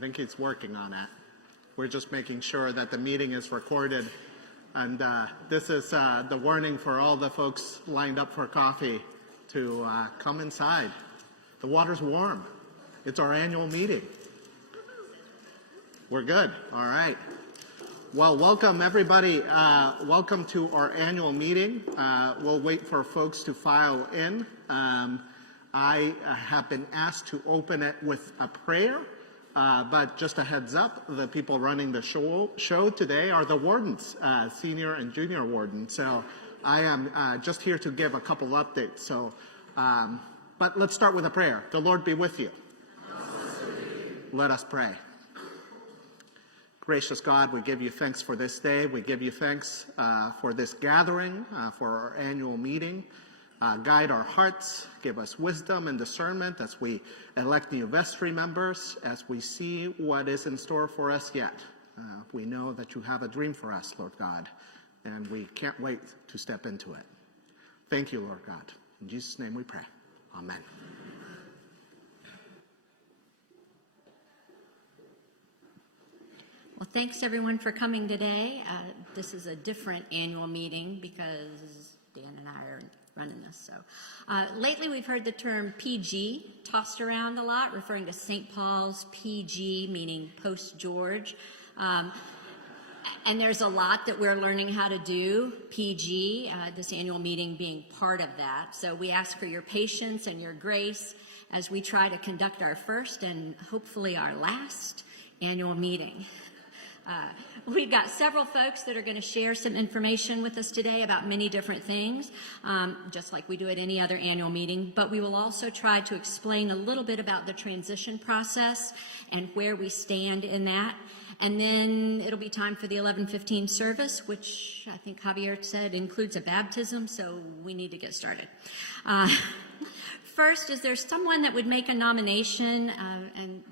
think he's working on it. We're just making sure that the meeting is recorded. And this is the warning for all the folks lined up for coffee to come inside. The water's warm. It's our annual meeting. We're good. All right. Well, welcome everybody. Welcome to our annual meeting. We'll wait for folks to file in. I have been asked to open it with a prayer. But just a heads up, the people running the show today are the wardens, senior and junior wardens. So I am just here to give a couple updates. So, but let's start with a prayer. The Lord be with you. Let us pray. Gracious God, we give you thanks for this day. We give you thanks for this gathering, for our annual meeting. Guide our hearts, give us wisdom and discernment as we elect new Vestry members, as we see what is in store for us yet. We know that you have a dream for us, Lord God, and we can't wait to step into it. Thank you, Lord God. In Jesus' name we pray. Amen. Well, thanks everyone for coming today. This is a different annual meeting because Dan and I are running this. So lately we've heard the term PG tossed around a lot, referring to St. Paul's PG, meaning post-George. And there's a lot that we're learning how to do, PG, this annual meeting being part of that. So we ask for your patience and your grace as we try to conduct our first and hopefully our last annual meeting. We've got several folks that are going to share some information with us today about many different things, just like we do at any other annual meeting, but we will also try to explain a little bit about the transition process and where we stand in that. And then it'll be time for the 11:15 service, which I think Javier said includes a baptism, so we need to get started. First, is there someone that would make a nomination, and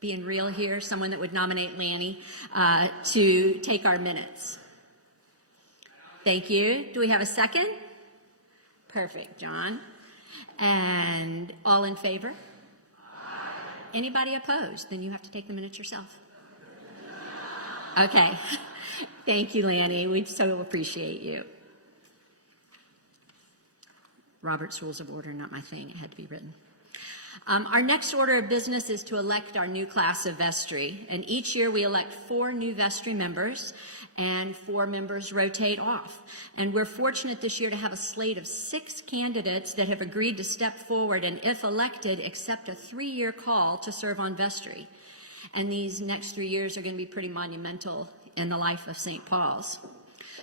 being real here, someone that would nominate Lanny to take our minutes? Thank you. Do we have a second? Perfect, John. And all in favor? Aye. Anybody opposed? Then you have to take the minutes yourself. Okay. Thank you, Lanny. We so appreciate you. Robert's Rules of Order, not my thing. It had to be written. Our next order of business is to elect our new class of vestry, and each year we elect 4 new vestry members, and 4 members rotate off. And we're fortunate this year to have a slate of 6 candidates that have agreed to step forward and, if elected, accept a 3-year call to serve on vestry. And these next 3 years are going to be pretty monumental in the life of St. Paul's.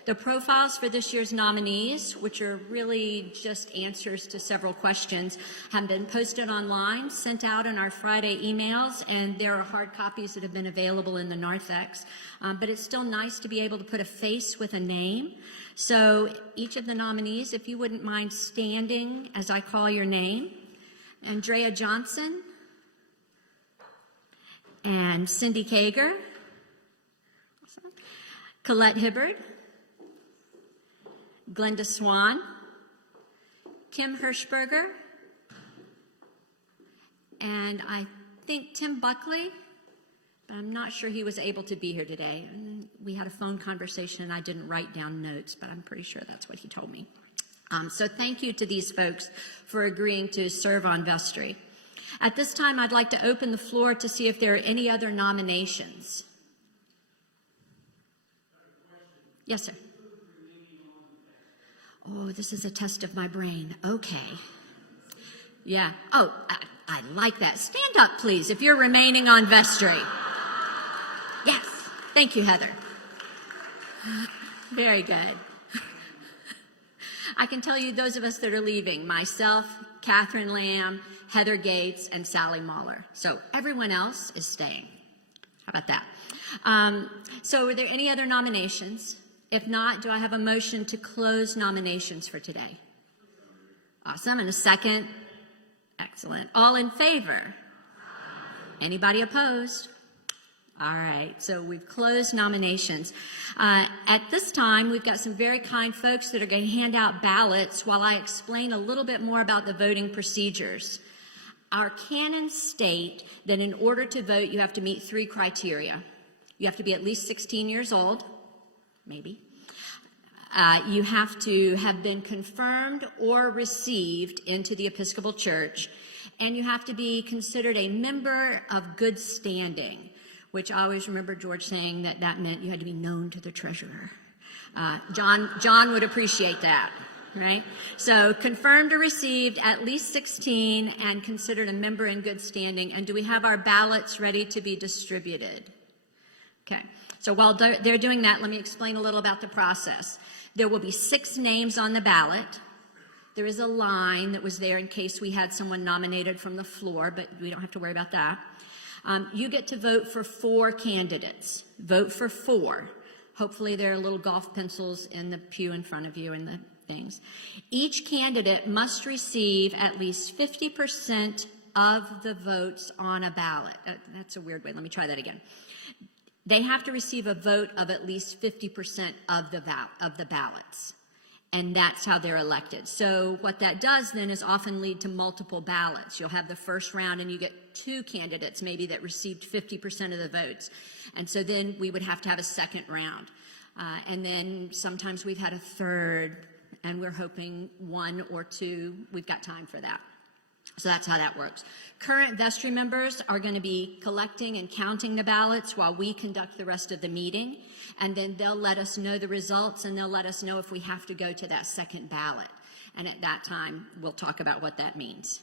The profiles for this year's nominees, which are really just answers to several questions, have been posted online, sent out in our Friday emails, and there are hard copies that have been available in the narthex. But it's still nice to be able to put a face with a name. So each of the nominees, if you wouldn't mind standing as I call your name. Andrea Johnson and Cindy Kager, Colette Hibbard, Glenda Swan, Kim Hirschberger, and I think Tim Buckley, but I'm not sure he was able to be here today. We had a phone conversation and I didn't write down notes, but I'm pretty sure that's what he told me. So thank you to these folks for agreeing to serve on vestry. At this time, I'd like to open the floor to see if there are any other nominations. Yes, sir. Oh, this is a test of my brain. Okay. Yeah. Oh, I like that. Stand up, please, if you're remaining on vestry. Yes. Thank you, Heather. Very good. I can tell you those of us that are leaving, myself, Catherine Lamb, Heather Gates, and Sally Mahler. So everyone else is staying. How about that? So are there any other nominations? If not, do I have a motion to close nominations for today? Awesome. And a second? Excellent. All in favor? Anybody opposed? All right. So we've closed nominations. At this time, we've got some very kind folks that are going to hand out ballots while I explain a little bit more about the voting procedures. Our canons state that in order to vote, you have to meet 3 criteria. You have to be at least 16 years old, maybe. You have to have been confirmed or received into the Episcopal Church, and you have to be considered a member of good standing, which I always remember George saying that meant you had to be known to the treasurer. John would appreciate that, right? So confirmed or received, at least 16, and considered a member in good standing. And do we have our ballots ready to be distributed? Okay, so while they're doing that, let me explain a little about the process. There will be 6 names on the ballot. There is a line that was there in case we had someone nominated from the floor, but we don't have to worry about that. You get to vote for 4 candidates. Vote for 4. Hopefully there are little golf pencils in the pew in front of you and the things. Each candidate must receive at least 50% of the votes on a ballot. That's a weird way. Let me try that again. They have to receive a vote of at least 50% of the ballots, and that's how they're elected. So what that does then is often lead to multiple ballots. You'll have the first round, and you get 2 candidates maybe that received 50% of the votes, and so then we would have to have a second round. And then sometimes we've had a third, and we're hoping 1 or 2. We've got time for that. So that's how that works. Current vestry members are going to be collecting and counting the ballots while we conduct the rest of the meeting, and then they'll let us know the results, and they'll let us know if we have to go to that second ballot. And at that time, we'll talk about what that means.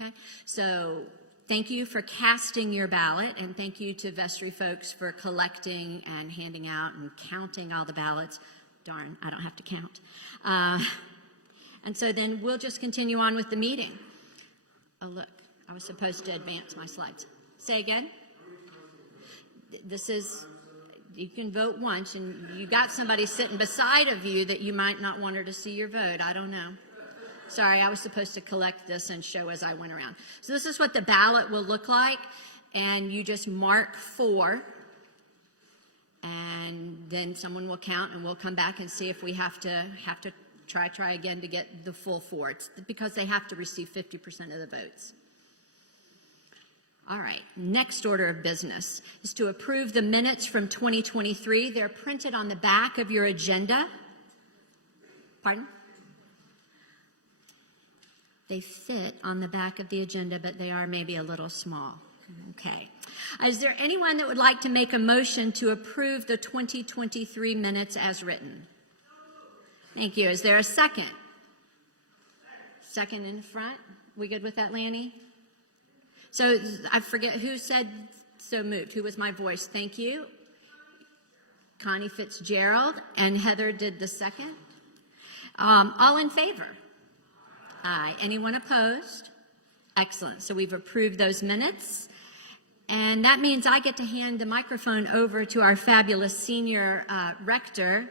Okay? So thank you for casting your ballot, and thank you to vestry folks for collecting and handing out and counting all the ballots. Darn, I don't have to count. And so then we'll just continue on with the meeting. Oh, look, I was supposed to advance my slides. Say again? This is, you can vote once, and you got somebody sitting beside of you that you might not want her to see your vote. I don't know. Sorry, I was supposed to collect this and show as I went around. So this is what the ballot will look like, and you just mark 4, and then someone will count, and we'll come back and see if we have to try again to get the full 4. It's because they have to receive 50% of the votes. All right, next order of business is to approve the minutes from 2023. They're printed on the back of your agenda. Pardon? They fit on the back of the agenda, but they are maybe a little small. Okay. Is there anyone that would like to make a motion to approve the 2023 minutes as written? Thank you. Is there a second? Second in front. We good with that, Lanny? So I forget who said so moved. Who was my voice? Thank you. Connie Fitzgerald, and Heather did the second. All in favor? Aye. Anyone opposed? Excellent. So we've approved those minutes. And that means I get to hand the microphone over to our fabulous senior rector,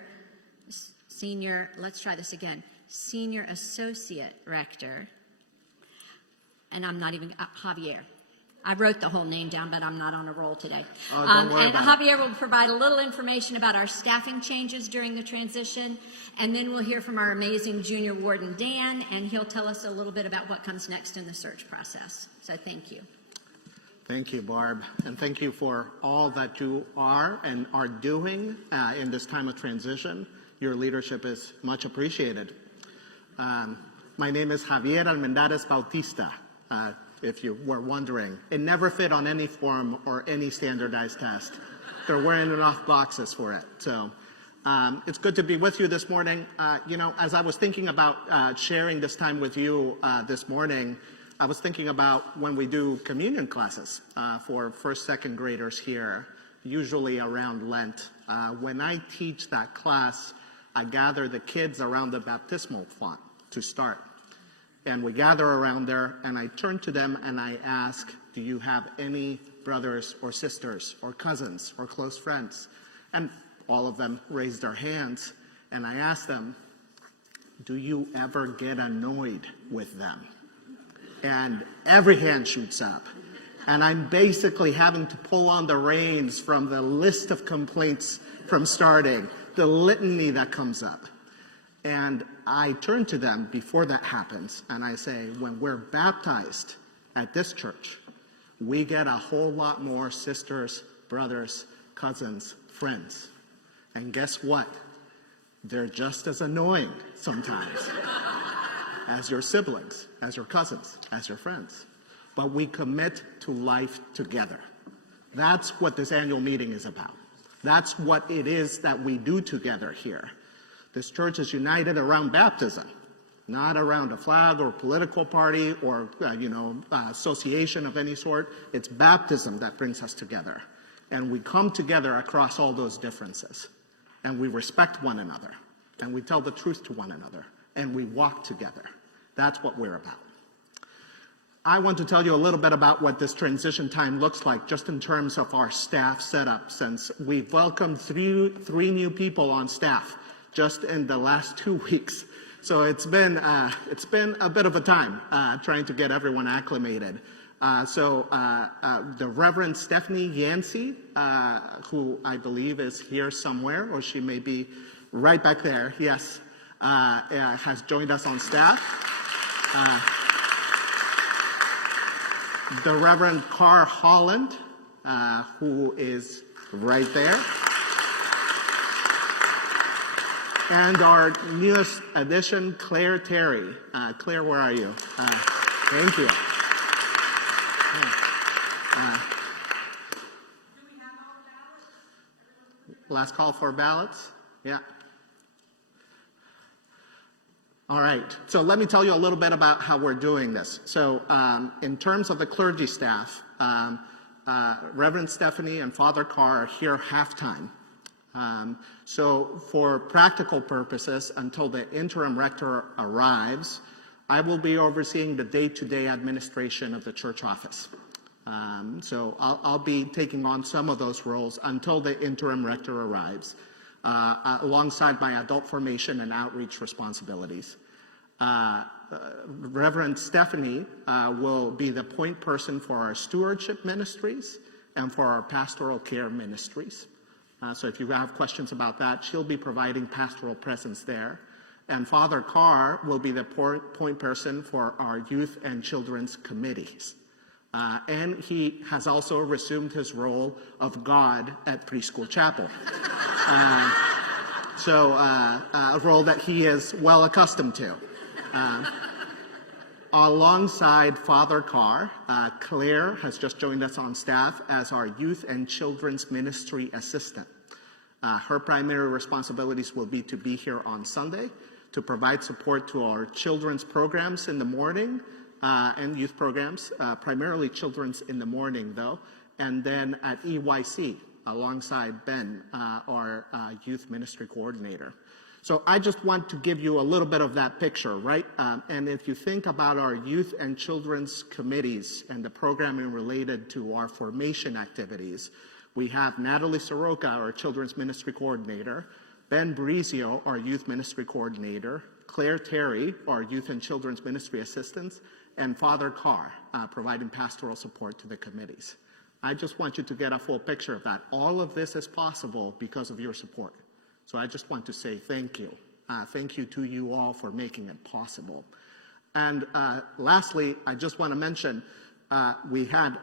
let's try this again, senior associate rector, and I'm not even, Javier. I wrote the whole name down, but I'm not on a roll today. Don't worry about Javier will provide a little information about our staffing changes during the transition, and then we'll hear from our amazing junior warden, Dan, and he'll tell us a little bit about what comes next in the search process. So thank you. Thank you, Barb, and thank you for all that you are and are doing in this time of transition. Your leadership is much appreciated. My name is Javier Almendares Bautista, if you were wondering. It never fit on any form or any standardized test. There weren't enough boxes for it. So it's good to be with you this morning. As I was thinking about sharing this time with you this morning, I was thinking about when we do communion classes for first, second graders here, usually around Lent. When I teach that class, I gather the kids around the baptismal font to start. And we gather around there, and I turn to them and I ask, do you have any brothers or sisters or cousins or close friends? And all of them raise their hands, and I ask them, do you ever get annoyed with them? And every hand shoots up. And I'm basically having to pull on the reins from the list of complaints from starting, the litany that comes up. And I turn to them before that happens, and I say, when we're baptized at this church, we get a whole lot more sisters, brothers, cousins, friends. And guess what? They're just as annoying sometimes as your siblings, as your cousins, as your friends. But we commit to life together. That's what this annual meeting is about. That's what it is that we do together here. This church is united around baptism, not around a flag or political party or, association of any sort. It's baptism that brings us together. And we come together across all those differences. And we respect one another. And we tell the truth to one another. And we walk together. That's what we're about. I want to tell you a little bit about what this transition time looks like, just in terms of our staff setup, since we've welcomed three new people on staff just in the last 2 weeks. So it's been a bit of a time trying to get everyone acclimated. The Reverend Stephanie Yancey, who I believe is here somewhere, or she may be right back there, yes, has joined us on staff. The Reverend Carr Holland, who is right there. And our newest addition, Claire Terry. Claire, where are you? Thank you. Last call for ballots? Yeah. All right, so let me tell you a little bit about how we're doing this. So in terms of the clergy staff, Reverend Stephanie and Father Carr are here half-time. So for practical purposes, until the interim rector arrives, I will be overseeing the day-to-day administration of the church office. So I'll be taking on some of those roles until the interim rector arrives, alongside my adult formation and outreach responsibilities. Reverend Stephanie will be the point person for our stewardship ministries and for our pastoral care ministries. So if you have questions about that, she'll be providing pastoral presence there. And Father Carr will be the point person for our youth and children's committees. And he has also resumed his role of God at Preschool Chapel. A role that he is well accustomed to. Alongside Father Carr, Claire has just joined us on staff as our youth and children's ministry assistant. Her primary responsibilities will be to be here on Sunday to provide support to our children's programs in the morning and youth programs, primarily children's in the morning though, and then at EYC alongside Ben, our youth ministry coordinator. So I just want to give you a little bit of that picture, right? And if you think about our youth and children's committees and the programming related to our formation activities, we have Natalie Soroka, our children's ministry coordinator, Ben Brizio, our youth ministry coordinator, Claire Terry, our youth and children's ministry assistants, and Father Carr, providing pastoral support to the committees. I just want you to get a full picture of that. All of this is possible because of your support. So I just want to say thank you. Thank you to you all for making it possible. And lastly, I just want to mention, we had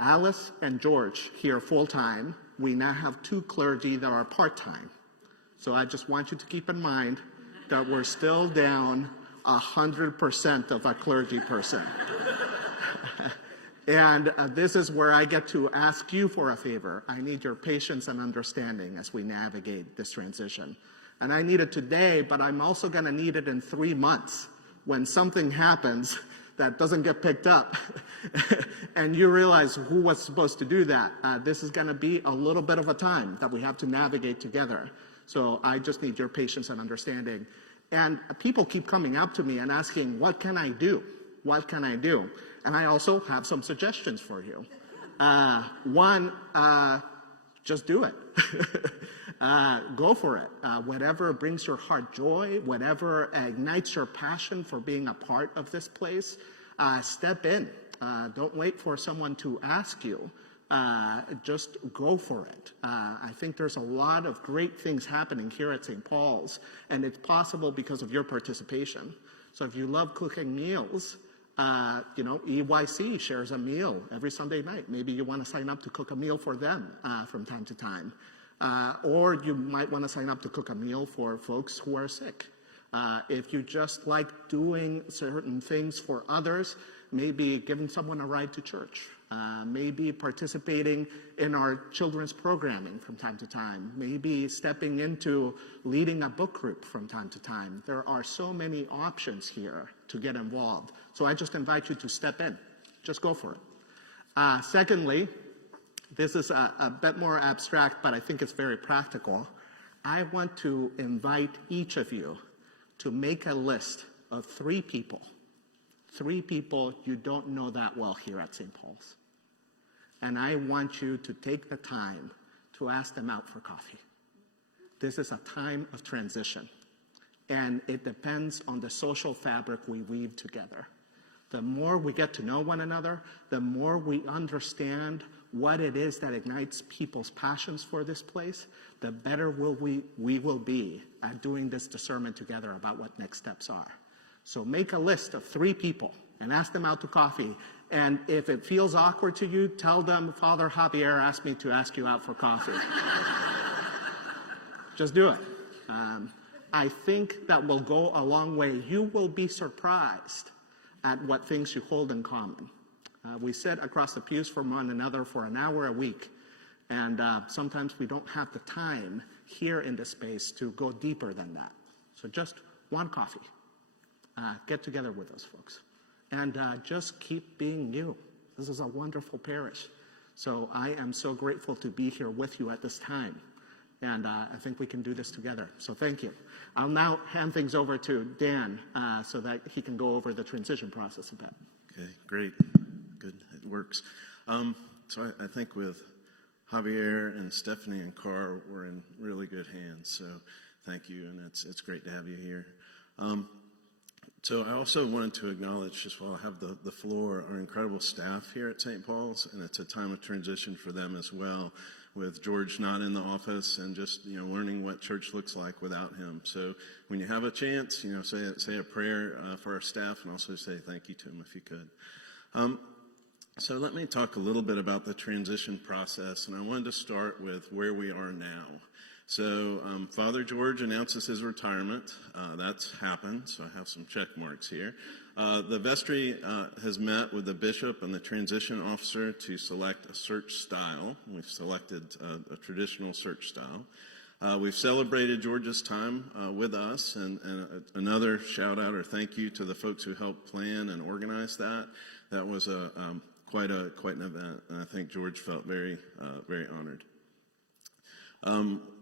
Alice and George here full-time. We now have 2 clergy that are part-time. So I just want you to keep in mind that we're still down 100% of a clergy person. And this is where I get to ask you for a favor. I need your patience and understanding as we navigate this transition. And I need it today, but I'm also going to need it in 3 months when something happens that doesn't get picked up and you realize who was supposed to do that. This is going to be a little bit of a time that we have to navigate together. So I just need your patience and understanding. And people keep coming up to me and asking, what can I do? What can I do? And I also have some suggestions for you. One, just do it. Go for it. Whatever brings your heart joy, whatever ignites your passion for being a part of this place, step in. Don't wait for someone to ask you. Just go for it. I think there's a lot of great things happening here at St. Paul's, and it's possible because of your participation. So if you love cooking meals, EYC shares a meal every Sunday night. Maybe you want to sign up to cook a meal for them from time to time. Or you might want to sign up to cook a meal for folks who are sick. If you just like doing certain things for others, maybe giving someone a ride to church, maybe participating in our children's programming from time to time, maybe stepping into leading a book group from time to time. There are so many options here to get involved. So I just invite you to step in. Just go for it. Secondly, this is a bit more abstract, but I think it's very practical. I want to invite each of you to make a list of 3 people you don't know that well here at St. Paul's. And I want you to take the time to ask them out for coffee. This is a time of transition, and it depends on the social fabric we weave together. The more we get to know one another, the more we understand what it is that ignites people's passions for this place, the better we will be at doing this discernment together about what next steps are. So make a list of 3 people and ask them out to coffee. And if it feels awkward to you, tell them, Father Javier asked me to ask you out for coffee. Just do it. I think that will go a long way. You will be surprised at what things you hold in common. We sit across the pews from one another for an hour a week, and sometimes we don't have the time here in this space to go deeper than that. So just one coffee. Get together with those folks. And just keep being you. This is a wonderful parish. So I am so grateful to be here with you at this time. And I think we can do this together. So thank you. I'll now hand things over to Dan so that he can go over the transition process a bit. Okay, great. Good, it works. So I think with Javier and Stephanie and Carr, we're in really good hands. So thank you, and it's great to have you here. So I also wanted to acknowledge, just while I have the floor, our incredible staff here at St. Paul's, and it's a time of transition for them as well, with George not in the office and just learning what church looks like without him. So when you have a chance, say a prayer for our staff, and also say thank you to him if you could. So let me talk a little bit about the transition process, and I wanted to start with where we are now. So Father George announces his retirement. That's happened, so I have some check marks here. The vestry has met with the bishop and the transition officer to select a search style. We've selected a traditional search style. We've celebrated George's time with us, and another shout out or thank you to the folks who helped plan and organize that. That was quite an event, and I think George felt very honored.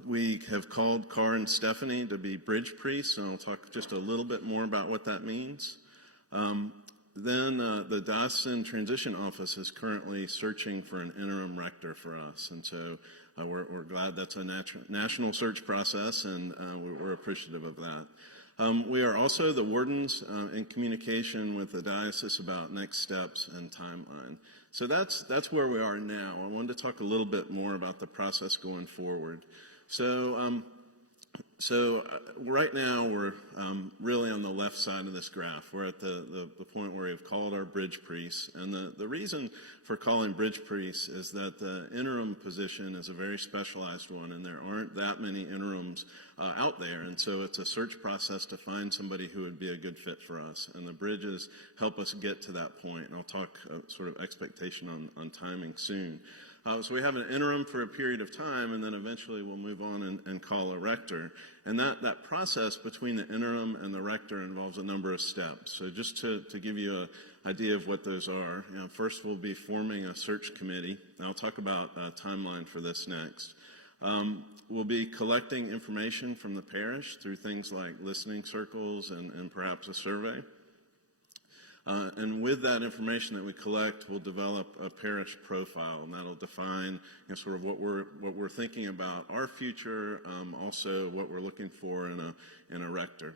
We have called Carr and Stephanie to be bridge priests, and I'll talk just a little bit more about what that means. Then the Diocesan Transition Office is currently searching for an interim rector for us, and so we're glad that's a national search process, and we're appreciative of that. We are also, the Wardens, in communication with the diocese about next steps and timeline. So that's where we are now. I wanted to talk a little bit more about the process going forward. So right now we're really on the left side of this graph. We're at the point where we've called our bridge priests, and the reason for calling bridge priests is that the interim position is a very specialized one, and there aren't that many interims out there, and so it's a search process to find somebody who would be a good fit for us, and the bridges help us get to that point, and I'll talk sort of expectation on timing soon. So we have an interim for a period of time, and then eventually we'll move on and call a rector. And that process between the interim and the rector involves a number of steps. So just to give you an idea of what those are, first we'll be forming a search committee. And I'll talk about a timeline for this next. We'll be collecting information from the parish through things like listening circles and perhaps a survey. And with that information that we collect, we'll develop a parish profile, and that'll define sort of what we're thinking about our future, also what we're looking for in a rector.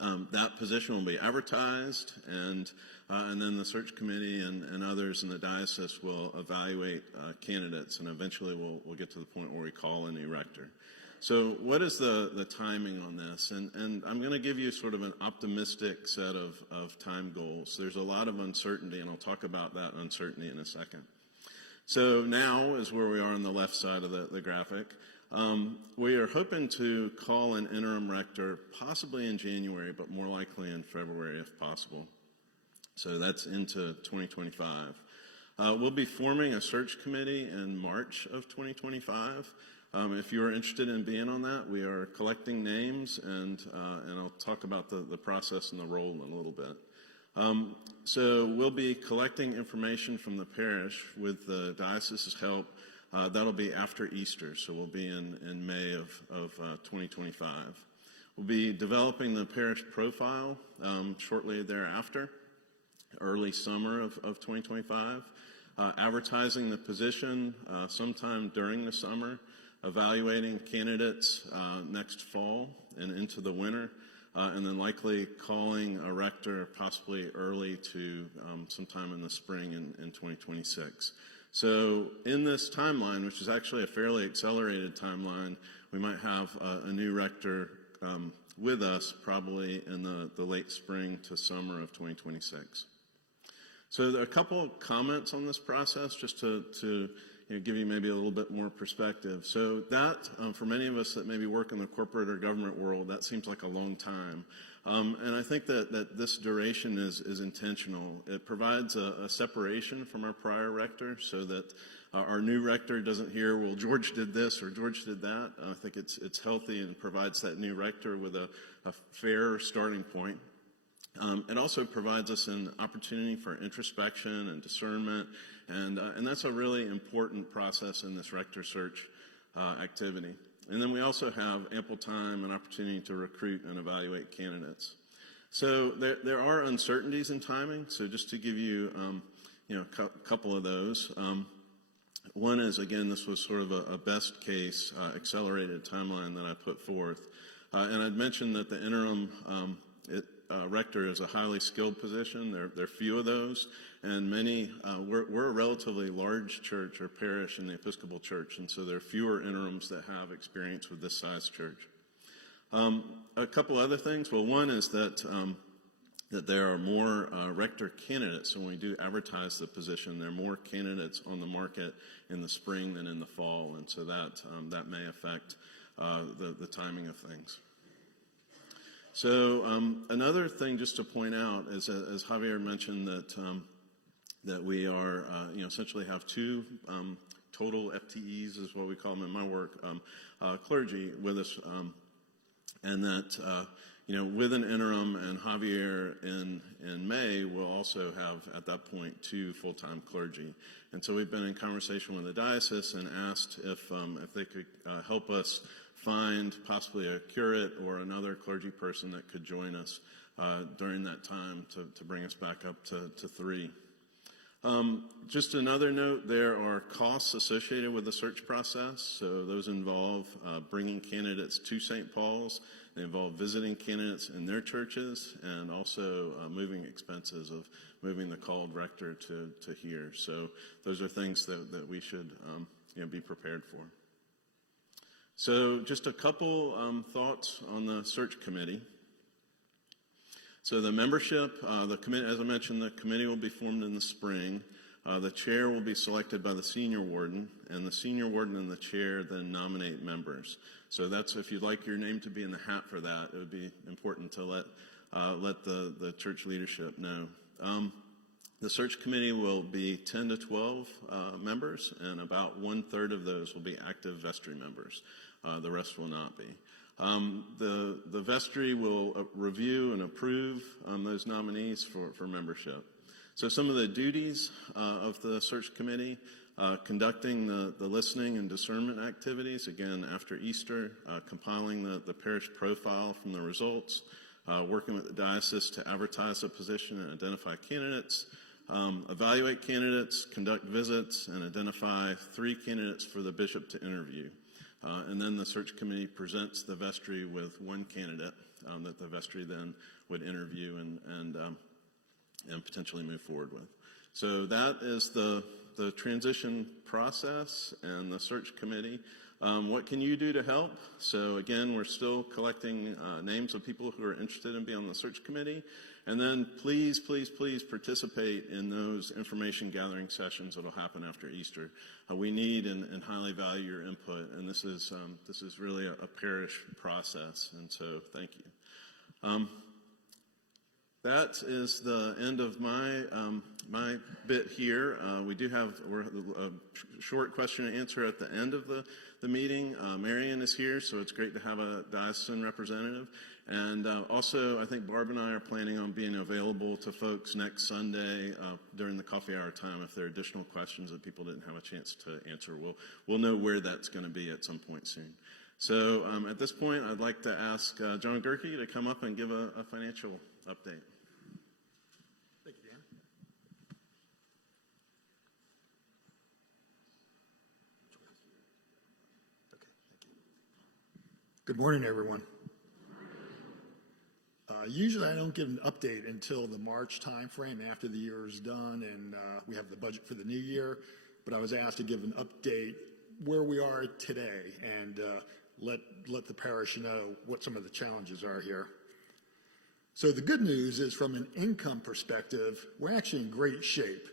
That position will be advertised, and then the search committee and others in the diocese will evaluate candidates, and eventually we'll get to the point where we call a new rector. So what is the timing on this? And I'm going to give you sort of an optimistic set of time goals. There's a lot of uncertainty, and I'll talk about that uncertainty in a second. So now is where we are on the left side of the graphic. We are hoping to call an interim rector possibly in January, but more likely in February if possible. So that's into 2025. We'll be forming a search committee in March of 2025. If you are interested in being on that, we are collecting names, and I'll talk about the process and the role in a little bit. So we'll be collecting information from the parish with the diocese's help. That'll be after Easter, so we'll be in May of 2025. We'll be developing the parish profile shortly thereafter, early summer of 2025. Advertising the position sometime during the summer, evaluating candidates next fall and into the winter, and then likely calling a rector possibly early to sometime in the spring in 2026. So in this timeline, which is actually a fairly accelerated timeline, we might have a new rector with us probably in the late spring to summer of 2026. So there are a couple of comments on this process just to give you maybe a little bit more perspective. So that, for many of us that maybe work in the corporate or government world, that seems like a long time. And I think that this duration is intentional. It provides a separation from our prior rector so that our new rector doesn't hear, well, George did this or George did that. I think it's healthy and provides that new rector with a fair starting point. It also provides us an opportunity for introspection and discernment, and that's a really important process in this rector search activity. And then we also have ample time and opportunity to recruit and evaluate candidates. So there are uncertainties in timing. So just to give you, a couple of those. One is, again, this was sort of a best case accelerated timeline that I put forth. And I'd mentioned that the interim rector is a highly skilled position. There are few of those, and many, we're a relatively large church or parish in the Episcopal Church, and so there are fewer interims that have experience with this size church. A couple other things. Well, one is that there are more rector candidates. So when we do advertise the position, there are more candidates on the market in the spring than in the fall, and so that may affect the timing of things. So another thing just to point out is, as Javier mentioned, that we are essentially have two total FTEs is what we call them in my work, clergy with us, and that with an interim and Javier in May, we'll also have at that point 2 full-time clergy. And so we've been in conversation with the diocese and asked if they could help us find possibly a curate or another clergy person that could join us during that time to bring us back up to 3. Just another note, there are costs associated with the search process. So those involve bringing candidates to St. Paul's. They involve visiting candidates in their churches and also moving expenses of moving the called rector to here. So those are things that we should be prepared for. So just a couple thoughts on the search committee. So the membership, the committee, as I mentioned, the committee will be formed in the spring. The chair will be selected by the senior warden, and the senior warden and the chair then nominate members. So that's, if you'd like your name to be in the hat for that, it would be important to let the church leadership know. The search committee will be 10 to 12 members, and about 1/3 of those will be active vestry members. The rest will not be. The vestry will review and approve those nominees for membership. So some of the duties of the search committee, conducting the listening and discernment activities, again, after Easter, compiling the parish profile from the results, working with the diocese to advertise the position and identify candidates, evaluate candidates, conduct visits, and identify 3 candidates for the bishop to interview. And then the search committee presents the vestry with 1 candidate that the vestry then would interview and potentially move forward with. So that is the transition process and the search committee. What can you do to help? So again, we're still collecting names of people who are interested in being on the search committee. And then please, please, please participate in those information gathering sessions that will happen after Easter. We need and highly value your input, and this is really a parish process, and so thank you. That is the end of my bit here. We do have a short question and answer at the end of the meeting. Marion is here, so it's great to have a diocesan representative. And also, I think Barb and I are planning on being available to folks next Sunday during the coffee hour time if there are additional questions that people didn't have a chance to answer. We'll know where that's going to be at some point soon. So at this point, I'd like to ask John Gerke to come up and give a financial update. Thank you, Dan. Okay, thank you. Good morning, everyone. Usually I don't give an update until the March timeframe after the year is done and we have the budget for the new year, but I was asked to give an update where we are today and let the parish know what some of the challenges are here. So the good news is from an income perspective, we're actually in great shape.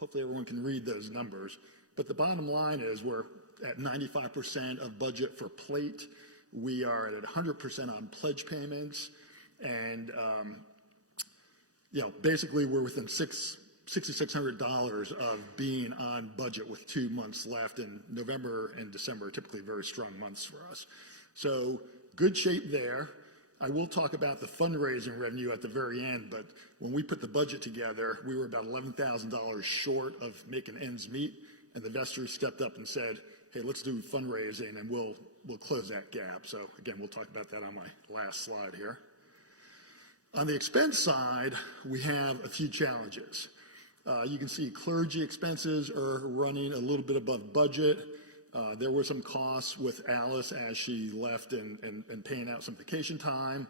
Hopefully everyone can read those numbers, but the bottom line is we're at 95% of budget for plate. We are at 100% on pledge payments, and basically we're within $6,600 of being on budget with 2 months left, and November and December are typically very strong months for us. So good shape there. I will talk about the fundraising revenue at the very end, but when we put the budget together, we were about $11,000 short of making ends meet, and the Vestry stepped up and said, hey, let's do fundraising and we'll close that gap. So again, we'll talk about that on my last slide here. On the expense side, we have a few challenges. You can see clergy expenses are running a little bit above budget. There were some costs with Alice as she left and paying out some vacation time.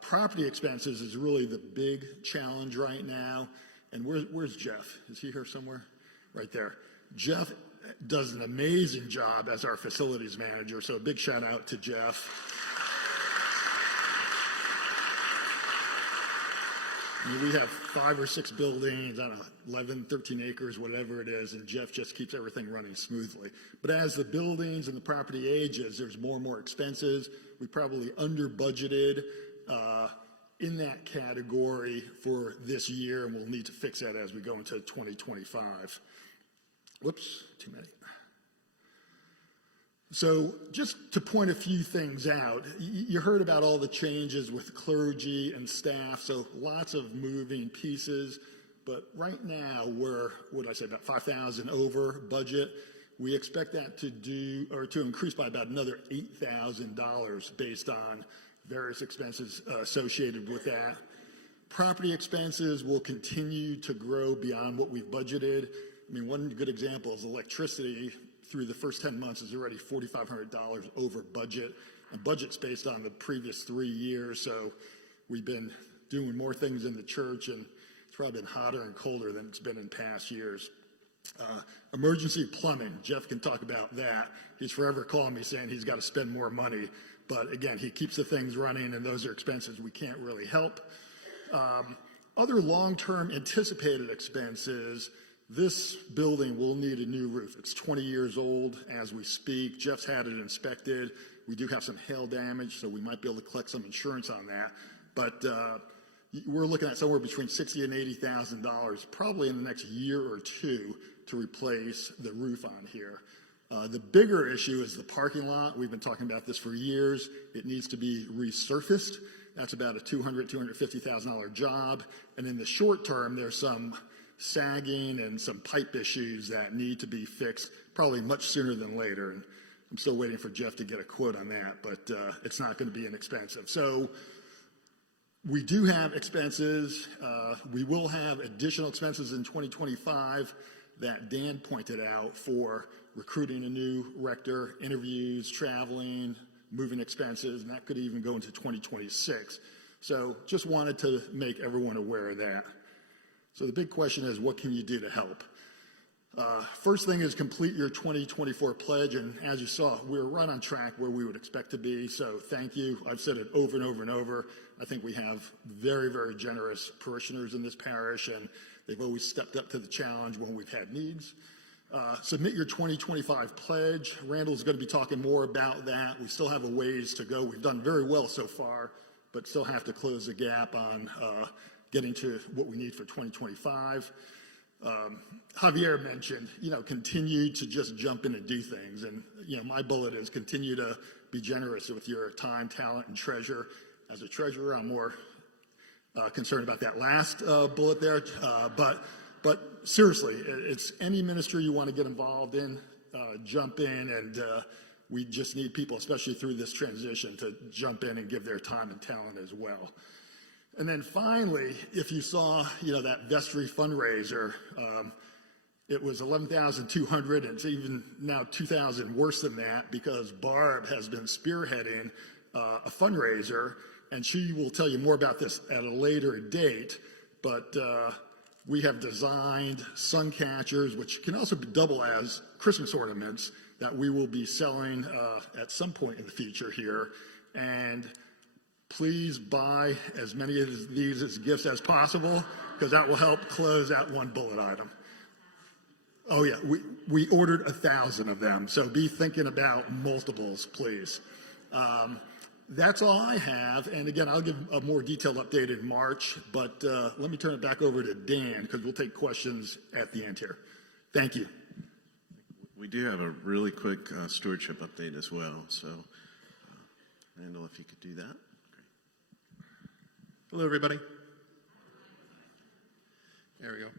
Property expenses is really the big challenge right now. And where's Jeff? Is he here somewhere? Right there. Jeff does an amazing job as our facilities manager, so a big shout out to Jeff. I mean, we have 5 or 6 buildings, I don't know, 11, 13 acres, whatever it is, and Jeff just keeps everything running smoothly. But as the buildings and the property ages, there's more and more expenses. We probably under budgeted in that category for this year, and we'll need to fix that as we go into 2025. Whoops, too many. So just to point a few things out, you heard about all the changes with clergy and staff, so lots of moving pieces, but right now we're, about 5,000 over budget. We expect that to increase by about another $8,000 based on various expenses associated with that. Property expenses will continue to grow beyond what we've budgeted. I mean, one good example is electricity through the first 10 months is already $4,500 over budget, and budget's based on the previous 3 years, so we've been doing more things in the church, and it's probably been hotter and colder than it's been in past years. Emergency plumbing, Jeff can talk about that. He's forever calling me saying he's got to spend more money, but again, he keeps the things running, and those are expenses we can't really help. Other long-term anticipated expenses, this building will need a new roof. It's 20 years old as we speak. Jeff's had it inspected. We do have some hail damage, so we might be able to collect some insurance on that. But we're looking at somewhere between $60,000 and $80,000 probably in the next year or two to replace the roof on here. The bigger issue is the parking lot. We've been talking about this for years. It needs to be resurfaced. That's about a $200,000, $250,000 job. And in the short term, there's some sagging and some pipe issues that need to be fixed probably much sooner than later. And I'm still waiting for Jeff to get a quote on that, but it's not going to be inexpensive. So we do have expenses. We will have additional expenses in 2025 that Dan pointed out for recruiting a new rector, interviews, traveling, moving expenses, and that could even go into 2026. So just wanted to make everyone aware of that. So the big question is, what can you do to help? First thing is complete your 2024 pledge, and as you saw, we're right on track where we would expect to be, so thank you. I've said it over and over and over. I think we have very, very generous parishioners in this parish, and they've always stepped up to the challenge when we've had needs. Submit your 2025 pledge. Randall's going to be talking more about that. We still have a ways to go. We've done very well so far, but still have to close the gap on getting to what we need for 2025. Javier mentioned, continue to just jump in and do things. And, my bullet is continue to be generous with your time, talent, and treasure. As a treasurer, I'm more concerned about that last bullet there. But seriously, it's any ministry you want to get involved in, jump in, and we just need people, especially through this transition, to jump in and give their time and talent as well. And then finally, if you saw, that Vestry fundraiser, it was $11,200, and it's even now $2,000 worse than that because Barb has been spearheading a fundraiser, and she will tell you more about this at a later date. But we have designed sun catchers, which can also double as Christmas ornaments, that we will be selling at some point in the future here. And please buy as many of these as gifts as possible, because that will help close that one bullet item. Oh yeah, we ordered 1,000 of them, so be thinking about multiples, please. That's all I have, and again, I'll give a more detailed update in March, but let me turn it back over to Dan, because we'll take questions at the end here. Thank you. We do have a really quick stewardship update as well, so Randall, if you could do that. Hello, everybody. There we go.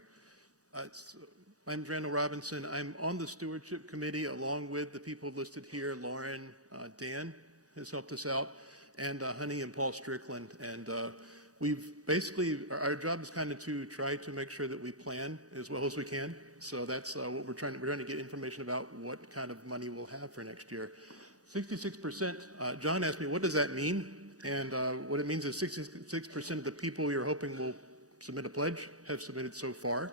My name's Randall Robinson. I'm on the stewardship committee along with the people listed here. Lauren, Dan has helped us out, and Honey and Paul Strickland. And we've basically, our job is kind of to try to make sure that we plan as well as we can. So that's what we're trying to get information about what kind of money we'll have for next year. 66%, John asked me, what does that mean? And what it means is 66% of the people we are hoping will submit a pledge have submitted so far.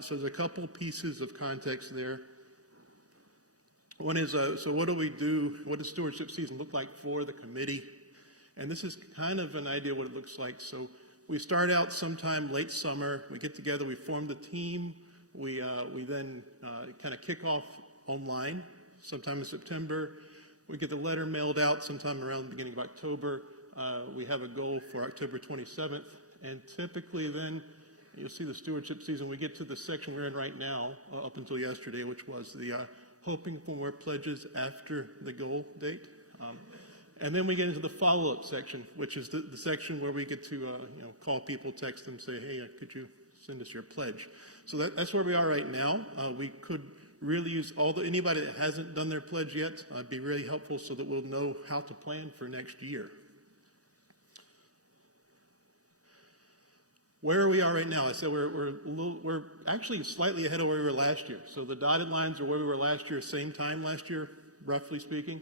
So there's a couple pieces of context there. One is, so what do we do? What does stewardship season look like for the committee? And this is kind of an idea of what it looks like. So we start out sometime late summer. We get together. We form the team. We then kind of kick off online sometime in September. We get the letter mailed out sometime around the beginning of October. We have a goal for October 27th. And typically then, you'll see the stewardship season. We get to the section we're in right now, up until yesterday, which was the hoping for more pledges after the goal date. And then we get into the follow-up section, which is the section where we get to call people, text them, say, hey, could you send us your pledge? So that's where we are right now. We could really use anybody that hasn't done their pledge yet. Be really helpful so that we'll know how to plan for next year. Where we are right now, I said we're actually slightly ahead of where we were last year. So the dotted lines are where we were last year, same time last year, roughly speaking.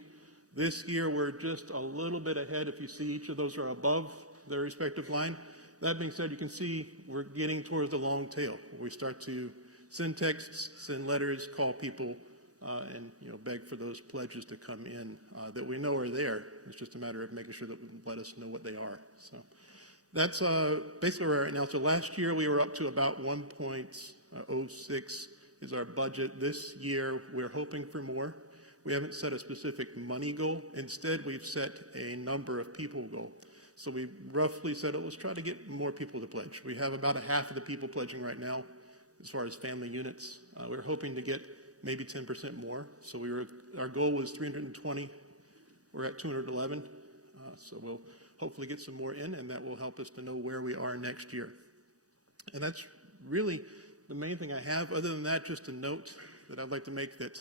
This year we're just a little bit ahead. If you see, each of those are above their respective line. That being said, you can see we're getting towards the long tail. We start to send texts, send letters, call people, and beg for those pledges to come in that we know are there. It's just a matter of making sure that we let us know what they are. So that's basically where we're at now. So last year we were up to about 1.06 is our budget. This year we're hoping for more. We haven't set a specific money goal. Instead, we've set a number of people goal. So we roughly said, let's try to get more people to pledge. We have about a half of the people pledging right now as far as family units. We're hoping to get maybe 10% more. So our goal was 320. We're at 211. So we'll hopefully get some more in, and that will help us to know where we are next year. And that's really the main thing I have. Other than that, just a note that I'd like to make that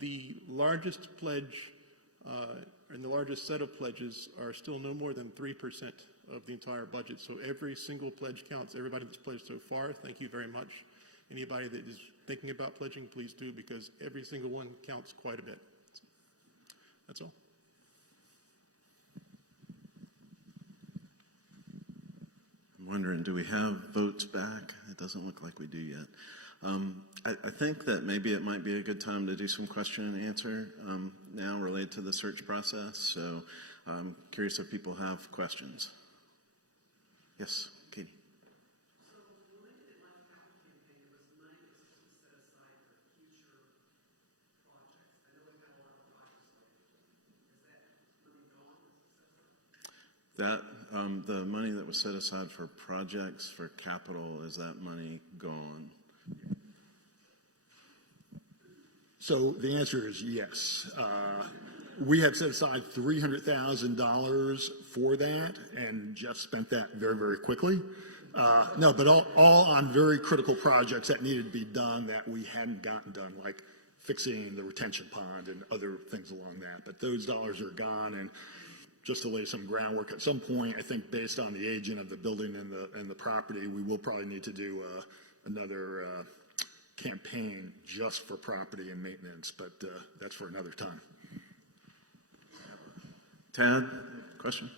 the largest pledge and the largest set of pledges are still no more than 3% of the entire budget. So every single pledge counts. Everybody that's pledged so far, thank you very much. Anybody that is thinking about pledging, please do, because every single one counts quite a bit. So that's all. I'm wondering, do we have votes back? It doesn't look like we do yet. I think that maybe it might be a good time to do some question and answer now related to the search process. So I'm curious if people have questions. Yes, Katie. That the money that was set aside for projects for capital, is that money gone? So the answer is yes. We had set aside $300,000 for that, and Jeff spent that very, very quickly. No, but all on very critical projects that needed to be done that we hadn't gotten done, like fixing the retention pond and other things along that. But those dollars are gone, and just to lay some groundwork, at some point, I think based on the aging of the building and the property, we will probably need to do another campaign just for property and maintenance, but that's for another time. Tad, question?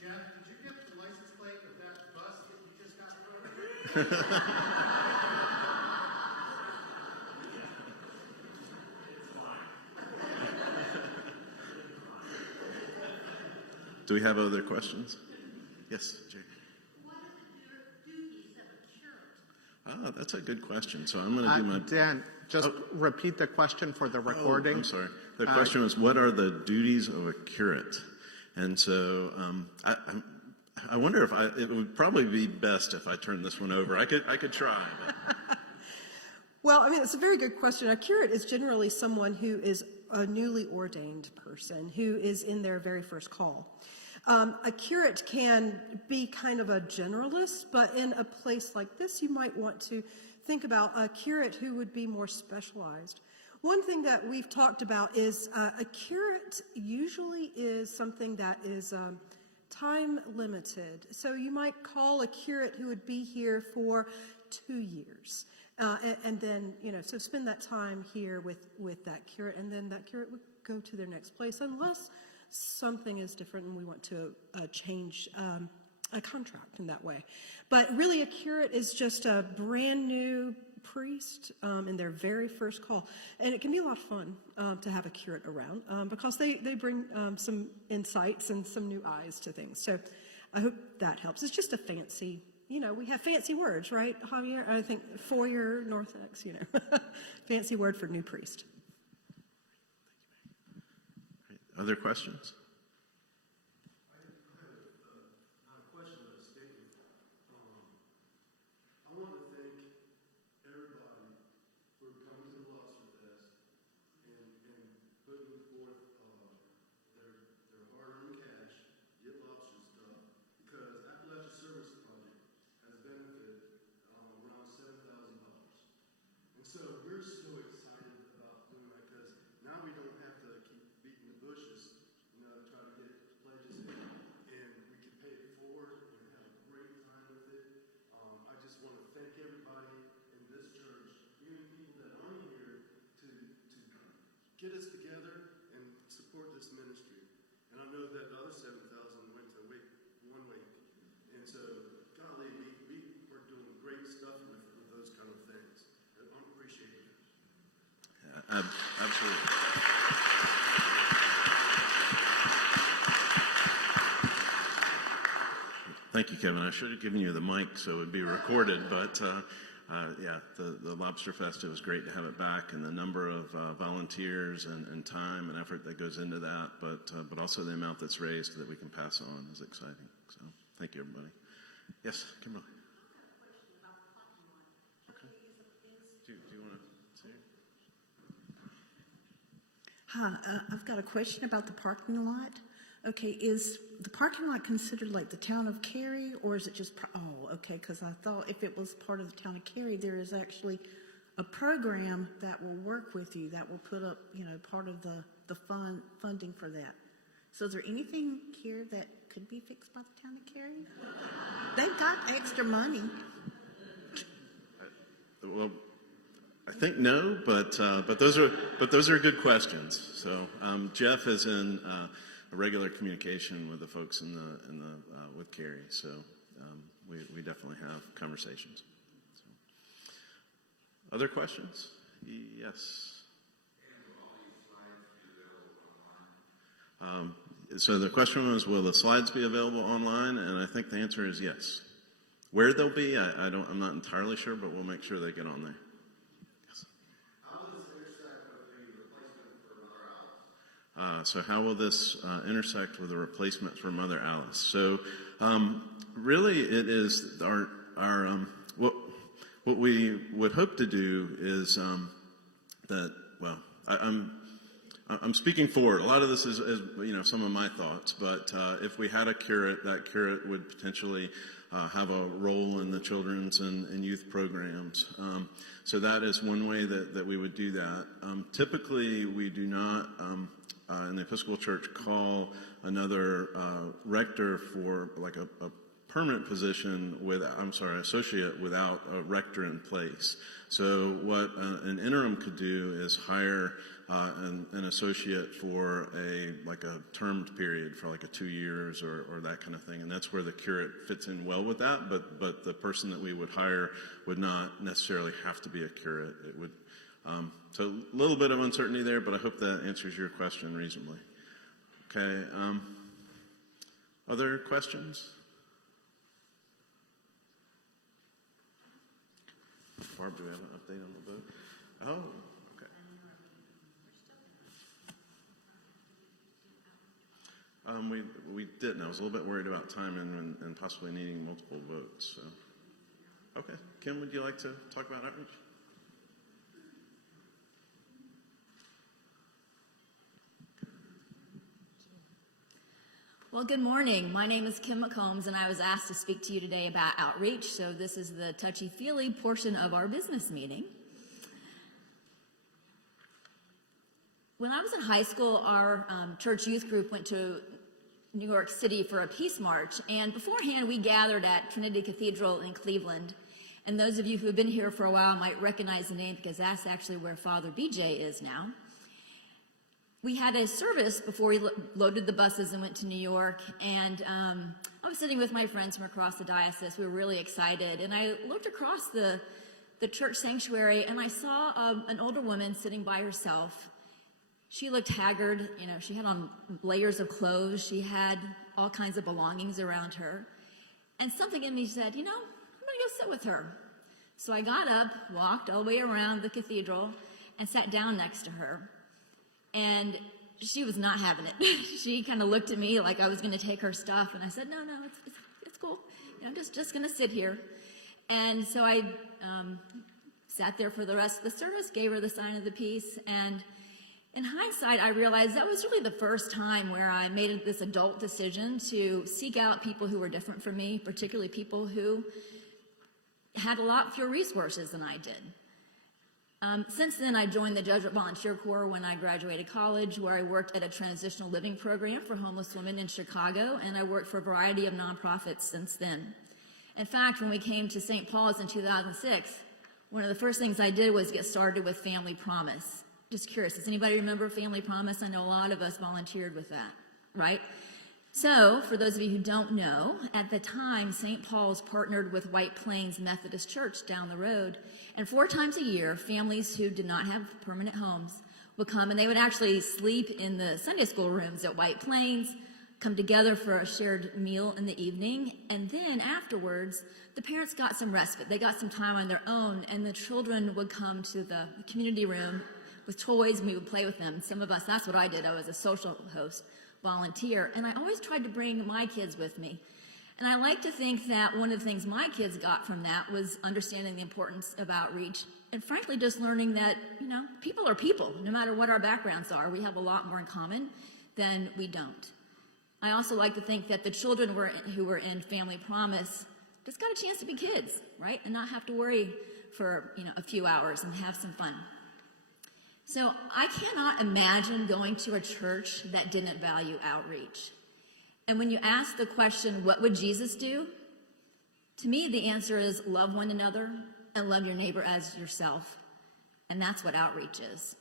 Jeff, did you get the license plate of that bus that you just got from over? Do we have other questions? Yes, Jay. What are the duties of a curate? That's a good question. So I'm going to do my... Dan, just repeat the question for the recording. I'm sorry. The question was, what are the duties of a curate? And so I wonder if it would probably be best if I turned this one over. I could try. But. Well, I mean, it's a very good question. A curate is generally someone who is a newly ordained person who is in their very first call. A curate can be kind of a generalist, but in a place like this, you might want to think about a curate who would be more specialized. One thing that we've talked about is a curate usually is something that is time limited. So you might call a curate who would be here for 2 years. And then, so spend that time here with that curate, and then that curate would go to their next place unless something is different and we want to change a contract in that way. But really, a curate is just a brand new priest in their very first call. And it can be a lot of fun to have a curate around because they bring some insights and some new eyes to things. So I hope that helps. It's just a fancy, we have fancy words, right, Javier? I think foyer, narthex, fancy word for new priest. Other questions? So we're so excited about doing that because now we don't have to keep beating the bushes, trying to get pledges in, and we can pay it forward and have a great time with it. I just want to thank everybody in this church, even people that aren't here, to get us together and support this ministry. And I know that the other 7,000 went to one week, and so golly, we are doing great stuff with those kind of things. I'm appreciative. Absolutely. Thank you, Kevin. I should have given you the mic so it would be recorded, but yeah, the Lobster Fest, it was great to have it back, and the number of volunteers and time and effort that goes into that, but also the amount that's raised that we can pass on is exciting. So thank you, everybody. Yes, Kimberly. Do you want to say? Hi, I've got a question about the parking lot. Okay, is the parking lot considered like the town of Cary, or is it just, okay, because I thought if it was part of the town of Cary, there is actually a program that will work with you, that will put up, part of the funding for that. So is there anything here that could be fixed by the town of Cary? They've got extra money. Well, I think no, but those are good questions. So Jeff is in a regular communication with the folks in the with Carrie. So we definitely have conversations. So, Other questions? Yes. So the question was, will the slides be available online? And I think the answer is yes. Where they'll be, I'm not entirely sure, but we'll make sure they get on there. Yes. How will this intersect with the replacement for Mother Alice? So how will this intersect with the replacement for Mother Alice? So really, it is our what we would hope to do is that, well, I'm speaking forward. A lot of this is some of my thoughts, but if we had a curate, that curate would potentially have a role in the children's and youth programs. So that is one way that we would do that. Typically, we do not, in the Episcopal Church, call another rector for like a permanent position associate without a rector in place. So what an interim could do is hire an associate for a termed period for like a 2 years or that kind of thing, and that's where the curate fits in well with that. But the person that we would hire would not necessarily have to be a curate. It would. So a little bit of uncertainty there, but I hope that answers your question reasonably. Okay. Other questions? Barb, do we have an update on the vote? Oh, okay. We didn't. I was a little bit worried about time and possibly needing multiple votes. So. Okay. Kim, would you like to talk about outreach? Well, good morning. My name is Kim McCombs, and I was asked to speak to you today about outreach, so this is the touchy-feely portion of our business meeting. When I was in high school, our church youth group went to New York City for a peace march, and beforehand we gathered at Trinity Cathedral in Cleveland. And those of you who have been here for a while might recognize the name because that's actually where Father BJ is now. We had a service before we loaded the buses and went to New York, and I was sitting with my friends from across the diocese. We were really excited, and I looked across the church sanctuary, and I saw an older woman sitting by herself. She looked haggard. She had on layers of clothes. She had all kinds of belongings around her, and something in me said, I'm going to go sit with her. So I got up, walked all the way around the cathedral, and sat down next to her. And she was not having it. She kind of looked at me like I was going to take her stuff, and I said, no, it's cool. I'm just going to sit here. And so I sat there for the rest of the service, gave her the sign of the peace, and in hindsight, I realized that was really the first time where I made this adult decision to seek out people who were different from me, particularly people who had a lot fewer resources than I did. Since then, I joined the Jesuit Volunteer Corps when I graduated college, where I worked at a transitional living program for homeless women in Chicago, and I worked for a variety of nonprofits since then. In fact, when we came to St. Paul's in 2006, one of the first things I did was get started with Family Promise. Just curious, does anybody remember Family Promise? I know a lot of us volunteered with that, right? So, for those of you who don't know, at the time, St. Paul's partnered with White Plains Methodist Church down the road, and 4 times a year, families who did not have permanent homes would come, and they would actually sleep in the Sunday school rooms at White Plains, come together for a shared meal in the evening, and then afterwards, the parents got some respite. They got some time on their own, and the children would come to the community room with toys, and we would play with them. Some of us, that's what I did. I was a social host, volunteer, and I always tried to bring my kids with me. And I like to think that one of the things my kids got from that was understanding the importance of outreach, and frankly just learning that, people are people, no matter what our backgrounds are. We have a lot more in common than we don't. I also like to think that the children who were in Family Promise just got a chance to be kids, right? And not have to worry for, a few hours and have some fun. So I cannot imagine going to a church that didn't value outreach. And when you ask the question, what would Jesus do? To me, the answer is love one another and love your neighbor as yourself. And that's what outreach is.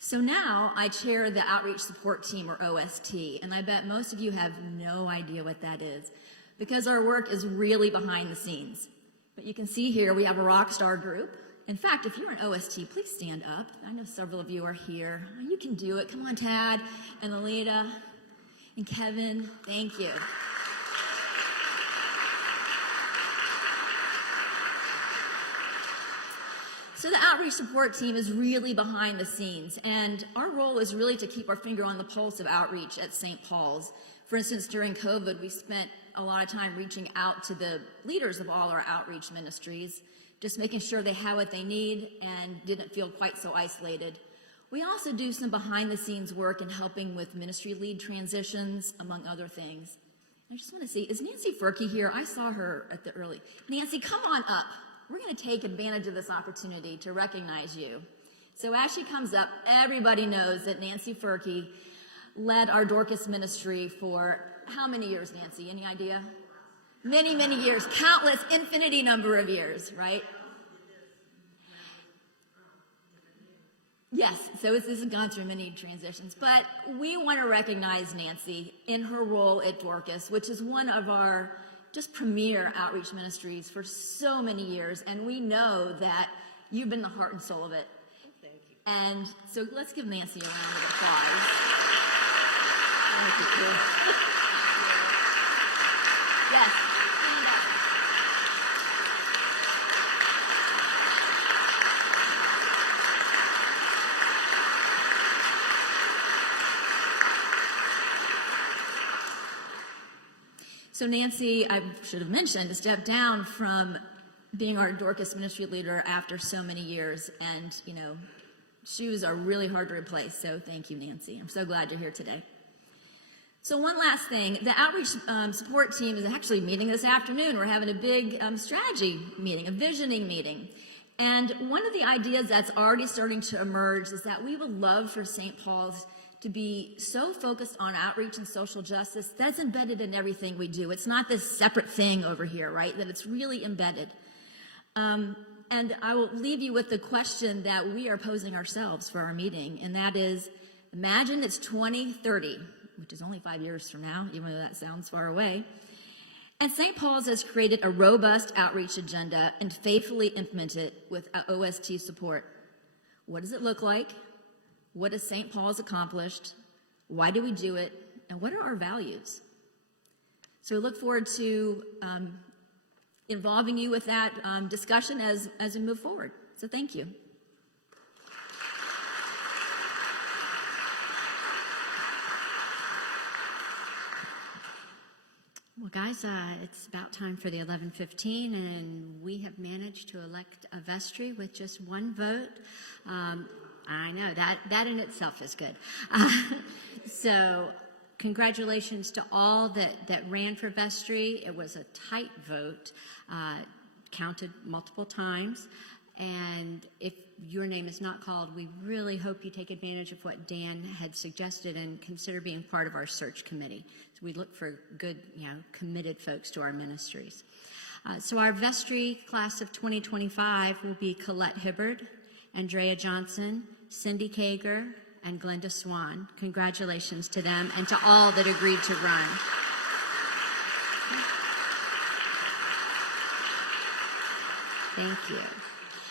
So now I chair the Outreach Support Team, or OST, and I bet most of you have no idea what that is. because our work is really behind the scenes. But you can see here we have a rock star group. In fact, if you're an OST, please stand up. I know several of you are here. You can do it. Come on, Tad and Alita and Kevin. Thank you. So the outreach support team is really behind the scenes, and our role is really to keep our finger on the pulse of outreach at St. Paul's. For instance, during COVID, we spent a lot of time reaching out to the leaders of all our outreach ministries, just making sure they had what they need and didn't feel quite so isolated. We also do some behind-the-scenes work in helping with ministry lead transitions, among other things. I just want to see, is Nancy Furkey here? I saw her at the early. Nancy, come on up. We're going to take advantage of this opportunity to recognize you. So as she comes up, everybody knows that Nancy Furkey led our Dorcas ministry for how many years, Nancy? Any idea? Many, many years. Countless, infinity number of years, right? Yes, so this has gone through many transitions, but we want to recognize Nancy in her role at Dorcas, which is one of our just premier outreach ministries for so many years, and we know that you've been the heart and soul of it. Thank you. And so let's give Nancy a round of applause. Thank you. Yes. So Nancy, I should have mentioned, stepped down from being our Dorcas ministry leader after so many years, and she was really hard to replace. So thank you, Nancy. I'm so glad you're here today. So one last thing, the outreach support team is actually meeting this afternoon. We're having a big strategy meeting, a visioning meeting. And one of the ideas that's already starting to emerge is that we would love for St. Paul's to be so focused on outreach and social justice that's embedded in everything we do. It's not this separate thing over here, right? That it's really embedded. And I will leave you with the question that we are posing ourselves for our meeting, and that is, imagine it's 2030, which is only 5 years from now, even though that sounds far away. And St. Paul's has created a robust outreach agenda and faithfully implemented it with OST support. What does it look like? What has St. Paul's accomplished? Why do we do it? And what are our values? So I look forward to involving you with that discussion as we move forward. So thank you. Well, guys, it's about time for the 11:15, and we have managed to elect a vestry with just one vote. I know, that in itself is good. So congratulations to all that ran for vestry. It was a tight vote, counted multiple times. And if your name is not called, we really hope you take advantage of what Dan had suggested and consider being part of our search committee. So we look for good, committed folks to our ministries. So our vestry class of 2025 will be Colette Hibbard, Andrea Johnson, Cindy Kager, and Glenda Swan. Congratulations to them and to all that agreed to run. Thank you.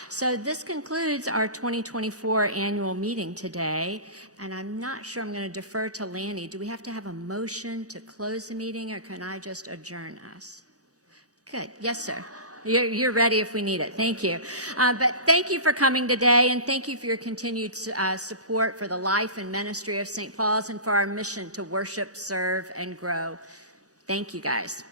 So this concludes our 2024 annual meeting today, and I'm not sure, I'm going to defer to Lanny. Do we have to have a motion to close the meeting, or can I just adjourn us? Good. Yes, sir. You're ready if we need it. Thank you. But thank you for coming today, and thank you for your continued support for the life and ministry of St. Paul's and for our mission to worship, serve, and grow. Thank you, guys.